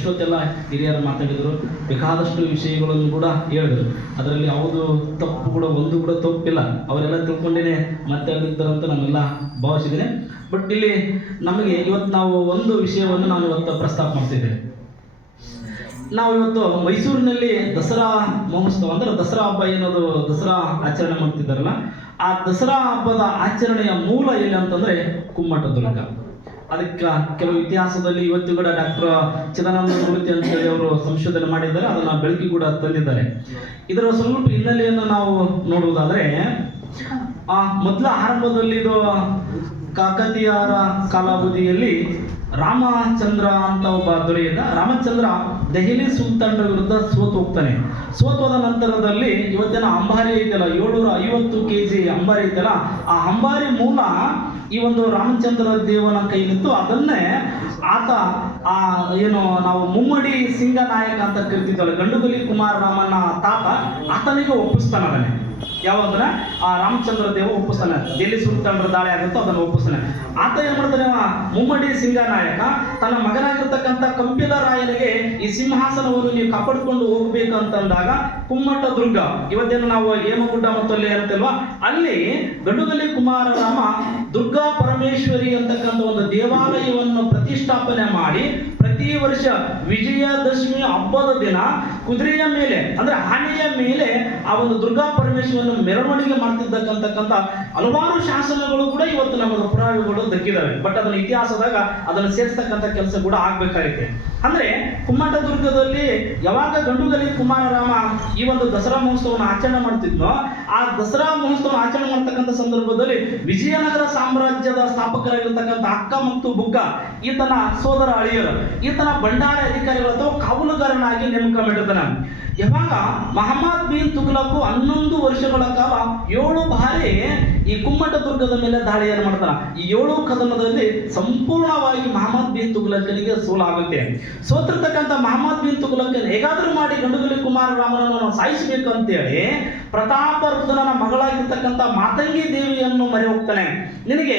ಇಷ್ಟೊತ್ತೆಲ್ಲ ಹಿರಿಯರು ಮಾತಾಡಿದರು, ಬೇಕಾದಷ್ಟು ವಿಷಯಗಳನ್ನು ಕೂಡ ಹೇಳಿದರು. ಅದರಲ್ಲಿ ಯಾವುದು ತಪ್ಪು ಕೂಡ ಒಂದು ಕೂಡ ತಪ್ಪಿಲ್ಲ, ಅವರೆಲ್ಲ ತಿಳ್ಕೊಂಡೇನೆ ಮಾತಾಡಿದ್ದಾರಂತ ನಾನೆಲ್ಲ ಭಾವಿಸಿದ್ದೇನೆ. ಬಟ್ ಇಲ್ಲಿ ನಮಗೆ ಇವತ್ತು ನಾವು ಒಂದು ವಿಷಯವನ್ನು ನಾನು ಇವತ್ತು ಪ್ರಸ್ತಾಪ ಮಾಡ್ತಿದ್ದೇವೆ. ನಾವು ಇವತ್ತು ಮೈಸೂರಿನಲ್ಲಿ ದಸರಾ ಮಹೋತ್ಸವ ಅಂದರೆ ದಸರಾ ಹಬ್ಬ ಏನದು ದಸರಾ ಆಚರಣೆ ಮಾಡ್ತಿದ್ದಾರಲ್ಲ, ಆ ದಸರಾ ಹಬ್ಬದ ಆಚರಣೆಯ ಮೂಲ ಎಲ್ಲಿ ಅಂತಂದರೆ ಕುಮ್ಮಟದುರ್ಗ. ಅದಕ್ಕೆ ಕೆಲವು ಇತಿಹಾಸದಲ್ಲಿ ಇವತ್ತು ಕೂಡ ಡಾಕ್ಟರ್ ಚಿದಾನಂದ ಮೂರ್ತಿ ಅಂತ ಹೇಳಿ ಅವರು ಸಂಶೋಧನೆ ಮಾಡಿದ್ದಾರೆ, ಅದನ್ನು ಬೆಳಕಿಗೆ ಕೂಡ ತಂದಿದ್ದಾರೆ. ಇದರ ಸ್ವಲ್ಪ ಹಿನ್ನೆಲೆಯನ್ನು ನಾವು ನೋಡುವುದಾದರೆ, ಆ ಮೊದಲ ಆರಂಭದಲ್ಲಿ ಇದು ಕಾಕತೀಯರ ಕಾಲಾವಧಿಯಲ್ಲಿ ರಾಮಚಂದ್ರ ಅಂತ ಒಬ್ಬ ದೊರೆ ಇದ್ದ. ರಾಮಚಂದ್ರ ದೆಹಲಿ ಸುಲ್ತಾನರ ವಿರುದ್ಧ ಸೋತು ಹೋಗ್ತಾನೆ. ಸೋತೋದ ನಂತರದಲ್ಲಿ ಇವತ್ತಿನ ಅಂಬಾರಿ ಐತಲ್ಲ, 750 kg ಅಂಬಾರಿ ಐತಲ್ಲ, ಆ ಅಂಬಾರಿ ಮೂಲ ಈ ಒಂದು ರಾಮಚಂದ್ರ ದೇವನ ಕೈಲಿತ್ತು. ಅದನ್ನೇ ಆತ ಏನು ನಾವು ಮುಮ್ಮಡಿ ಸಿಂಗನಾಯಕ ಅಂತ ಕರಿತಿದ್ವಲ್ಲ, ಗಂಡುಗಲಿ ಕುಮಾರರಾಮನ ತಾತ, ಆತನಿಗೆ ಒಪ್ಪಿಸ್ತಾನೆ. ಅದನ್ನೇ ಯಾವಂದ್ರೆ ಆ ರಾಮಚಂದ್ರ ದೇವ ಒಪ್ಪಿಸ್ತಾನೆ. ದೆಹಲಿ ಸುಲ್ತಾನರ ದಾಳಿ ಆಗುತ್ತೋ ಅದನ್ನು ಒಪ್ಪಿಸ್ತಾನೆ. ಆತ ಏನ್ ಮಾಡ್ತಾನೆ, ಮುಮ್ಮಡಿ ಸಿಂಗನಾಯಕ ತನ್ನ ಮಗನಾಗಿರ್ತಕ್ಕಂಥ ಕಂಪಿಲ ರಾಯನಿಗೆ ಈ ಸಿಂಹಾಸನವನ್ನು ನೀವು ಕಾಪಾಡಿಕೊಂಡು ಹೋಗ್ಬೇಕಂತಂದಾಗ ಕುಮ್ಮಟದುರ್ಗ, ಇವತ್ತೇನು ನಾವು ಹೇಮಗುಡ್ಡ ಮತ್ತು ಅಲ್ಲಿ ಇರುತ್ತಲ್ವಾ, ಅಲ್ಲಿ ಗಂಡುಗಲಿ ಕುಮಾರರಾಮ ದುರ್ಗಾ ಪರಮೇಶ್ವರಿ ಅಂತಕ್ಕಂಥ ಒಂದು ದೇವಾಲಯವನ್ನು ಪ್ರತಿಷ್ಠಾಪನೆ ಮಾಡಿ ಪ್ರತಿ ವರ್ಷ ವಿಜಯದಶಮಿ ಹಬ್ಬದ ದಿನ ಕುದುರೆಯ ಮೇಲೆ ಅಂದ್ರೆ ಆನೆಯ ಮೇಲೆ ಆ ಒಂದು ದುರ್ಗಾ ಪರಮೇಶ್ವರನ ಮೆರವಣಿಗೆ ಮಾಡ್ತಿದ್ದಕ್ಕಂತಕ್ಕಂಥ ಹಲವಾರು ಶಾಸನಗಳು ಕೂಡ ಇವತ್ತು ನಮಗೆ ಪುರಾವೆಗಳು ದಕ್ಕಿದಾವೆ. ಬಟ್ ಅದನ್ನ ಇತಿಹಾಸದಾಗ ಅದನ್ನು ಸೇರಿಸ್ತಕ್ಕಂಥ ಕೆಲಸ ಕೂಡ ಆಗ್ಬೇಕಾಗಿದೆ. ಅಂದ್ರೆ ಕುಮ್ಮಟದುರ್ಗದಲ್ಲಿ ಯಾವಾಗ ಗಂಡುಗಲಿ ಕುಮಾರರಾಮ ಈ ಒಂದು ದಸರಾ ಮಹೋತ್ಸವವನ್ನು ಆಚರಣೆ ಮಾಡ್ತಿದ್ನೋ, ಆ ದಸರಾ ಮಹೋತ್ಸವ ಆಚರಣೆ ಮಾಡ್ತಕ್ಕಂಥ ಸಂದರ್ಭದಲ್ಲಿ ವಿಜಯನಗರ ಸಾಮ್ರಾಜ್ಯದ ಸ್ಥಾಪಕರಾಗಿರ್ತಕ್ಕಂಥ ಅಕ್ಕ ಮತ್ತು ಬುಕ್ಕ, ಈತನ ಸೋದರ ಅಳಿಯರು, ಈತನ ಭಂಡಾರ ಅಧಿಕಾರಿಗಳು ಅಥವಾ ಕಾವಲುಗಾರನಾಗಿ ನೇಮಕ ಮಾಡಿರ್ತಾನೆ. ಯಾವಾಗ ಮಹಮ್ಮದ್ ಬಿನ್ ತುಘಲಕ್ 11 ವರ್ಷಗಳ ಕಾಲ 7 ಬಾರಿ ಈ ಕುಮ್ಮಟದುರ್ಗದ ಮೇಲೆ ದಾಳಿಯನ್ನು ಮಾಡ್ತಾನೆ. ಈ 7 ಕದನದಲ್ಲಿ ಸಂಪೂರ್ಣವಾಗಿ ಮಹಮ್ಮದ್ ಬಿನ್ ತುಘಲಕನಿಗೆ ಸೋಲಾಗುತ್ತೆ. ಸೋತಿರ್ತಕ್ಕಂಥ ಮಹಮ್ಮದ್ ಬಿನ್ ತುಘಲಕ್ ಹೇಗಾದ್ರೂ ಮಾಡಿ ಗಂಡುಗಲಿ ಕುಮಾರರಾಮನನ್ನು ಸಾಯಿಸಬೇಕಂತೇಳಿ ಪ್ರತಾಪ ರುದ್ರನ ಮಗಳಾಗಿರ್ತಕ್ಕಂಥ ಮಾತಂಗಿ ದೇವಿಯನ್ನು ಮರೆ ಹೋಗ್ತಾನೆ. ನಿನಗೆ